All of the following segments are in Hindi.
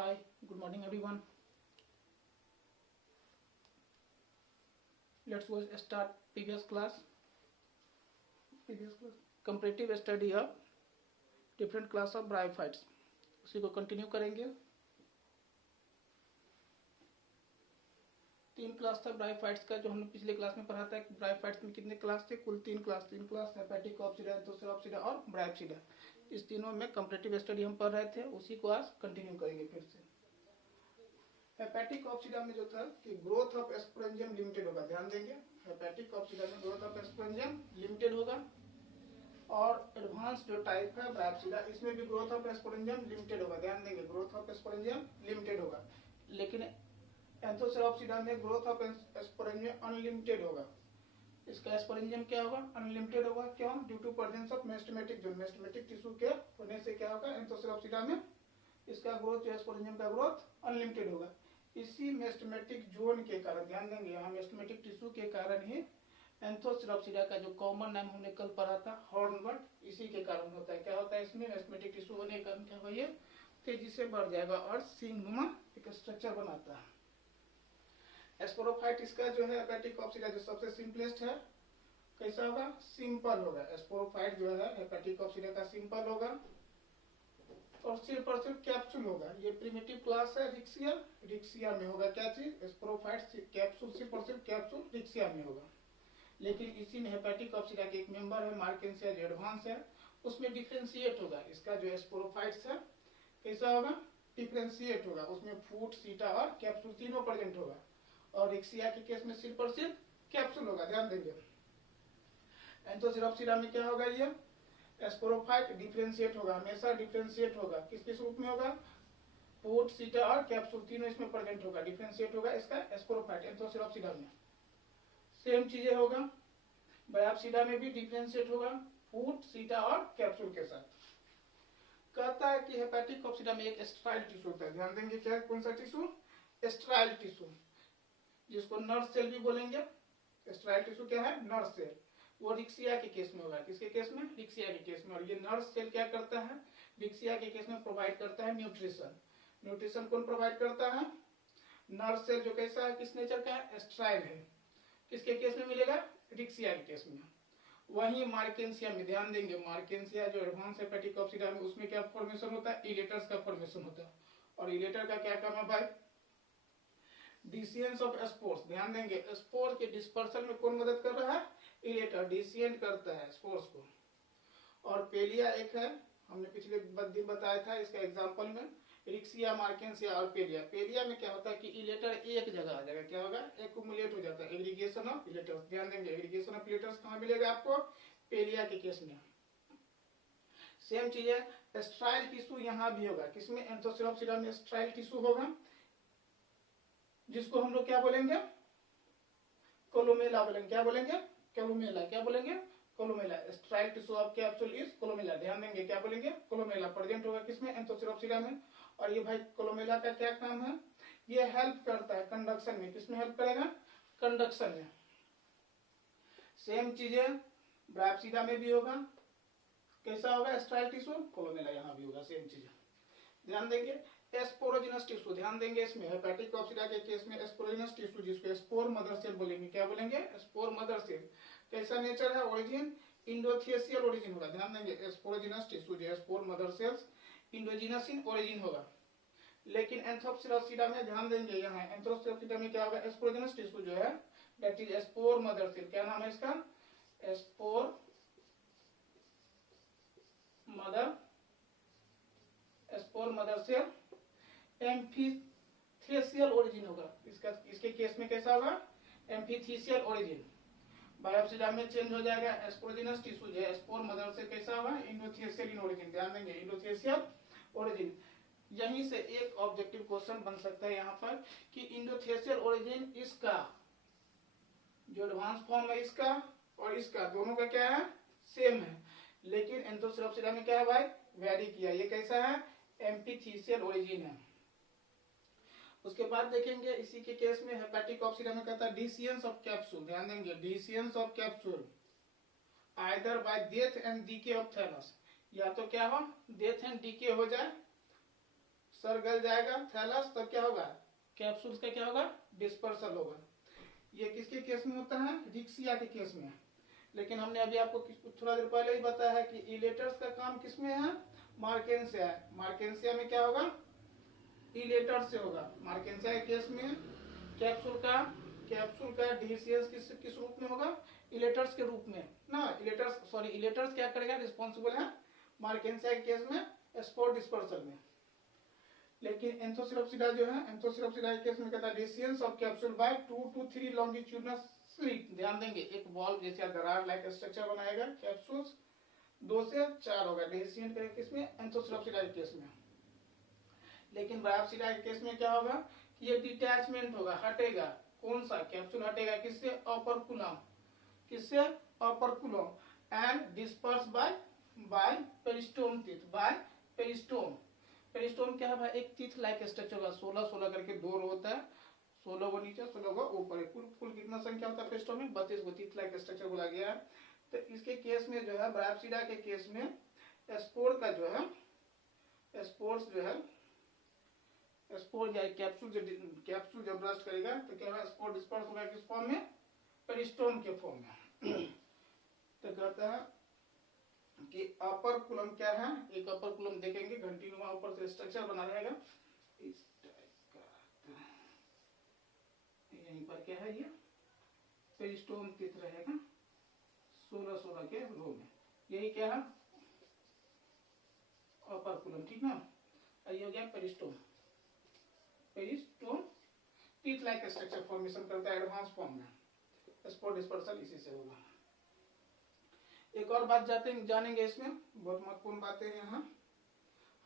Hi, good morning everyone. Let's go start previous class. Comparative study of different class of bryophytes, उसी को कंटिन्यू करेंगे। तीन क्लास था ब्रायोफाइट्स का, जो हमने पिछले क्लास में पढ़ा था। ब्रायोफाइट्स में कितने क्लास थे? कुल तीन क्लास हेपेटिक ऑप्सिडा, एंथोसेराप्सिडा और ब्रायोप्सिडा। इस तीनों में कंपैरेटिव स्टडी हम पढ़ रहे थे, उसी को आज कंटिन्यू करेंगे फिर से। हेपेटिक ऑप्सिडा में जो था कि ग्रोथ ऑफ एस्पोरेंजियम लिमिटेड होगा, ध्यान देंगे। हेपेटिक ऑप्सिडा में ग्रोथ ऑफ एस्पोरेंजियम लिमिटेड होगा। और एडवांस जो टाइप है ब्रायोप्सिडा, इसमें भी ग्रोथ ऑफ एस्पोरेंजियम लिमिटेड होगा, ध्यान देंगे। ग्रोथ ऑफ एस्पोरेंजियम लिमिटेड होगा। लेकिन एंथोसेराप्सिडा में ग्रोथ ऑफ एस्पोरेंजियम अनलिमिटेड होगा। इसका एस्पोरेंजियम क्या होगा? अनलिमिटेड होगा। क्यों? Due to presence of meristematic zone, meristematic tissue के होने से क्या होगा? एंथोसेराप्सिडा में इसका ग्रोथ जो एस्पोरेंजियम का ग्रोथ अनलिमिटेड होगा। इसी मेस्टमेटिक जोन के कारण, ध्यान देंगे, यहाँ मेस्टमेटिक टिश्यू के कारण ही एंथोसेराप्सिडा का जो कॉमन नाम हमने कल पढ़ा था हॉर्नवर्ट, इसी के कारण होता है। क्या होता है? इसमें मेस्टमेटिक टिश्यू होने के कारण क्या होगा? ये तेजी से बढ़ जाएगा और सींगनुमा एक स्ट्रक्चर बनाता है। एस्पोरोफाइट इसका जो है हेपेटिक ऑप्सिडा जो सबसे सिंपलेस्ट है, कैसा होगा? सिंपल होगा। एस्पोरोफाइट जो है हेपेटिक ऑप्सिडा का सिंपल होगा और सिर्फ और सिर्फ कैप्सूल होगा। ये प्रिमिटिव क्लास है रिक्सिया, रिक्सिया में होगा क्या चीज? एस्पोरोफाइट कैप्सूल, सिर्फ और सिर्फ कैप्सूल रिक्सिया में होगा। लेकिन इसी में हेपेटिक ऑप्सिडा के एक मेंबर है मार्केंसिया जो एडवांस है, उसमें डिफ्रेंशिएट होगा। इसका जो एस्पोरोफाइट्स है कैसा होगा? डिफ्रेंशिएट होगा। उसमें फूट, सीटा और कैप्सूल तीनों प्रेजेंट होगा। और रिक्सिया के केस में सिर्फ और सिर्फ कैप्सूल होगा, ध्यान देंगे। एंथोसेराप्सिडा में क्या होगा? ये एस्पोरोफाइट डिफ्रेंशिएट होगा, हमेशा डिफ्रेंशिएट होगा। किस किस रूप में होगा? फूट, सीटा और कैप्सूल तीनों इसमें प्रेजेंट होगा, डिफ्रेंशिएट होगा इसका एस्पोरोफाइट एंथोसेराप्सिडा में। सेम चीजें होगा ब्रायोप्सिडा में भी, डिफ्रेंशिएट होगा फूट, सीटा और कैप्सूल के साथ। कहता है कि हेपेटिक ऑप्सिडा में एक स्ट्राइल टिश्यू होता है, ध्यान देंगे। क्या? कौन सा टिश्यू? स्ट्राइल टिश्यू, जिसको नर्व सेल भी बोलेंगे। स्ट्राइल टिश्यू क्या है? Nerve cell. वो रिक्सिया के केस में होगा। किसके केस में? रिक्सिया के केस में। और ये नर्व सेल क्या करता है? रिक्सिया के केस में प्रोवाइड करता है न्यूट्रिशन। न्यूट्रिशन कौन प्रोवाइड करता है? नर्व सेल, जो कैसा है, किस नेचर का है? स्ट्राइल है। किसके केस में मिलेगा? रिक्सिया के केस में। वही मार्केंसिया में, ध्यान देंगे, मार्केंसिया जो एडवांस हेपेटिक ऑप्सिडा में, उसमें क्या फॉर्मेशन होता है? इलेटर्स का फॉर्मेशन होता है। और इलेटर का क्या काम है भाई? डिसिएंस ऑफ स्पोर्स, ध्यान देंगे। स्पोर के डिस्पर्सन में कौन मदद कर रहा है? इलेटर डिसिएंट करता है स्पोर्स को। और पेलिया एक है, हमने पिछले दिन बताया था इसका एग्जांपल में, रिक्सिया, मार्केंसिया और पेलिया। पेलिया में क्या होता है कि इलेटर एक जगह आ जाएगा। क्या होगा? एक्युमुलेट हो जाता है, एग्रीगेशन ऑफ इलेटर्स। ध्यान देंगे, एग्रीगेशन ऑफ इलेटर्स कहाँ मिलेगा आपको? पेलिया के केस में। सेम चीज है, स्ट्राइल टिश्यू यहाँ भी होगा। किसमें? एंथोसेराप्सिडा में स्ट्राइल टिश्यू होगा, जिसको हम लोग क्या बोलेंगे? कोलोमेला बोलेंगे। क्या बोलेंगे? कोलोमेला। क्या बोलेंगे? Columella. Sterile tissue of capsule is columella, ध्यान देंगे। क्या बोलेंगे? कोलोमेला प्रेजेंट होगा किसमें? एंथोसेराप्सिडा में। और ये भाई कोलोमेला का क्या काम है? ये हेल्प करता है कंडक्शन में। किसमें हेल्प करेगा? कंडक्शन में। सेम चीजें ब्रायोप्सिडा में भी होगा। कैसा होगा? स्ट्राइल टिश्यू, कोलोमेला यहाँ भी होगा, सेम चीज। ध्यान देंगे। एस्पोरोजिनस टिश्यू, ध्यान देंगे। इसमें हेपेटिक ऑप्सिडा के केस में एस्पोरोजिनस टिश्यू, जिसको स्पोर मदर सेल बोलेंगे। क्या बोलेंगे? Spore mother cell. कैसा नेचर है? ओरिजिन इंडोथियसियल ओरिजिन होगा, ध्यान देंगे। स्पोरोजिनस टिश्यू जो spore mother cells endogenous in origin होगा। लेकिन एंथोसेराप्सिडा में ध्यान देंगे, यहाँ एंथोसेराप्सिडा में क्या होगा? स्पोरोजिनस टिश्यू जो है that is spore mother cell. क्या नाम है इसका? Spore mother cell amphithecial origin होगा इसका। इसके केस में कैसा होगा? एम्फीथियसियल ओरिजिन। बायोप्सिडा में चेंज हो जाएगा। एस्पोरोजिनस टिश्यू जो है स्पोर मदर से कैसा होगा? इंडोथियसियल इन ओरिजिन, ध्यान देंगे, इंडोथियसियल ओरिजिन। यहीं से एक ऑब्जेक्टिव क्वेश्चन बन सकता है यहाँ पर कि इंडोथियसियल ओरिजिन इसका जो एडवांस फॉर्म है इसका और इसका, दोनों का क्या है? सेम है। लेकिन एंथोसेराप्सिडा में क्या है भाई? वेरी किया। ये कैसा है? एम्फीथियसियल ओरिजिन है। उसके बाद देखेंगे इसी के केस में हेपेटिक ऑप्सिडा में कहता है डिसिएंस ऑफ कैप्सूल, ध्यान देंगे। Dehiscence of capsule either by death and decay of thallus, या तो क्या हो? डेथ एंड डीके हो जाए सर गल जाएगा थैलस, तब क्या होगा, कैप्सूल का क्या होगा, डिस्पर्सल होगा। ये किसके केस में होता है, रिक्सिया के केस में। लेकिन हमने अभी आपको थोड़ा देर पहले ही बताया है कि इलेटर्स का काम किसमें है, मार्केंसिया है। मार्केंसिया में क्या होगा, इलेटर से होगा। मार्केंसिया के केस में कैप्सूल का डिफिशियंस किस रूप में होगा, इलेटर्स के रूप में ना। इलेटर्स क्या करेगा, रिस्पॉन्सिबल है मार्केंसिया के केस में स्पोर डिस्पर्सल में। लेकिन एंथोसिरोप्सिडा जो है, एंथोसिरोप्सिडा के केस में कहता है dehiscence of capsule by 2 to 3 longitudinal slit. ध्यान देंगे, एक वॉल्व जैसे दरार लाइक स्ट्रक्चर बनाएगा कैप्सूल्स, 2 से 4 होगा डेहिसियंट के केस में, एंथोसिरोप्सिडा के केस में। लेकिन बायोप्सिडा के केस में क्या होगा कि ये डिटैचमेंट होगा, हटेगा। कौन सा कैप्सूल हटेगा, किससे, ऑपरकुलम, किससे, operculum and disperse by peristome teeth, by peristome. Peristome क्या है भाई, एक टीथ लाइक स्ट्रक्चर होगा, 16 करके 2 रो होता है, 16 को नीचे 16 को ऊपर। कुल कितना संख्या होता है पेरिस्टोम में, 32 को टीथ लाइक स्ट्रक्चर बोला गया है। तो इसके केस में जो है, बायोप्सिडा के केस में स्पोर का जो है, स्पोर्स जो है, स्पोर या कैप्सूल जब ब्रस्ट करेगा तो क्या होगा, स्पोर डिस्पर्स होगा किस फॉर्म में, पेरिस्टोम के फॉर्म में। तो कहता है कि अपर कुलम क्या है, एक अपर कुलम देखेंगे, घंटीनुमा ऊपर से स्ट्रक्चर बना रहेगा इस टाइप का। यहीं पर क्या है, ये पेरिस्टोम टीथ रहेगा 16 के रो में, यही क्या है, अपर कुलम, ठीक ना। ये हो गया peristome. Peristome teeth like structure formation करता है एडवांस फॉर्म में, स्पोर डिस्पर्सल इसी से होगा। एक और बात जानेंगे इसमें, बहुत महत्वपूर्ण बातें यहाँ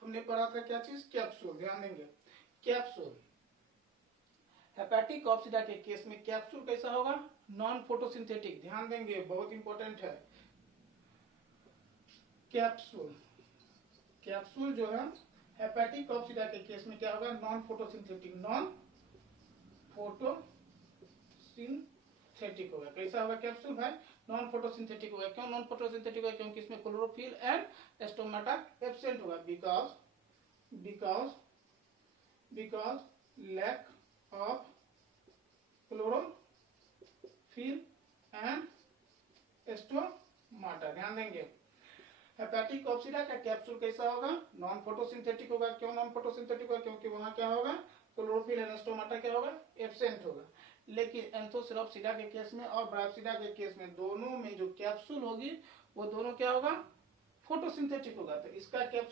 हमने पढ़ा था, क्या चीज, कैप्सूल। ध्यान देंगे, कैप्सूल हेपेटिक कॉप्सिडा के केस में कैप्सूल कैसा होगा, नॉन फोटोसिंथेटिक। ध्यान देंगे, बहुत इंपॉर्टेंट है। कैप्सूल जो है हेपेटिक कॉप्सिडा के केस में क्या होगा, नॉन फोटोसिंथेटिक, नॉन फोटोसिंथेटिक होगा। कैसा होगा कैप्सूल भाई, नॉन फोटोसिंथेटिक होगा। क्यों नॉन फोटोसिंथेटिक होगा, क्योंकि इसमें क्लोरोफिल एंड स्टोमाटा एब्सेंट होगा, because lack of chlorophyll and stomata. ध्यान देंगे, हेपेटिक कॉप्सिडा का कैप्सूल कैसा होगा, नॉन फोटोसिंथेटिक होगा। क्यों नॉन फोटोसिंथेटिक होगा, क्योंकि वहां क्या होगा, क्लोरोफिल एंड स्टोमाटा क्या होगा, एब्सेंट होगा। लेकिन एंथोसिरोप्सिडा के केस में और बायोप्सिडा के केस में, दोनों में जो कैप्सूल होगी वो दोनों क्या होगा, फोटोसिंथेटिक होगा। तो इसका कैप्सूल